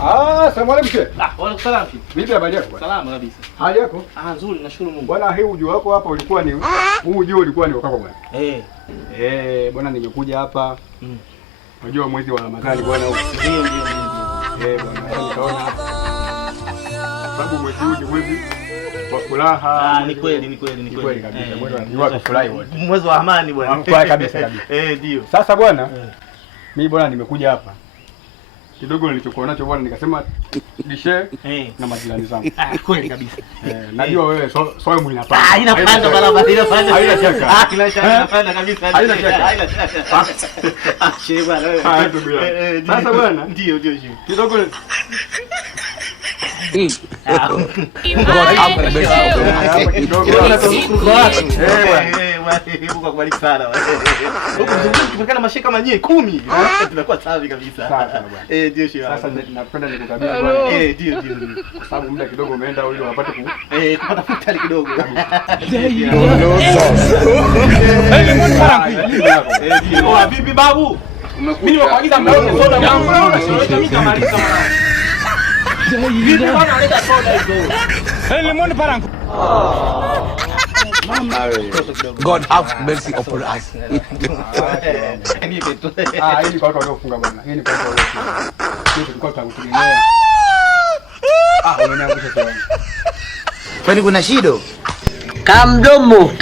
Asalamu alaykum. Wa salaam. Vipi habari yako? Salama kabisa. Hali yako? Nzuri, nashukuru Mungu. Bwana, hii ujio wako hapa ulikuwa ni ujio ulikuwa ni wakako bwana. Bwana, nimekuja hapa. Unajua mwezi wa Ramadhani bwana huko. Ndio. Bwana, nikaona sababu mwezi huu ni mwezi wa furaha. Ni kweli kabisa. Mwezi wa kufurahi wote. Mwezi wa amani bwana. Kwa kabisa. Ndio. Sasa bwana, mimi bwana nimekuja hapa. Kidogo nilichokuwa nacho bwana nikasema nishe na majirani zangu. Kweli kabisa. Najua wewe soe mlinapanda. Inapanda barabara, inapanda. Haina shaka. Inapanda kabisa. Haina shaka. Shehe bwana wewe. Sasa bwana, ndio. Kidogo Tukikana mashika manyie 10 tunakuwa safi kabisa. Ndio shehe. Sasa napenda nikukabidhi bwana. Ndio. Kwa sababu muda kidogo umeenda ili wapate kupata futari kidogo. Vipi babu? Mimi nimekuagiza mdogo soda yangu. Mimi kamaliza mwana. Vipi bwana analeta soda hizo? Lemon parang. God have mercy upon us. Hii kwa watu waliofunga bwana. Hii ni kwa watu waliofunga. Sisi tulikuwa tunakutegemea. Unaniangusha sana. Kwani kuna shido? Kamdomo.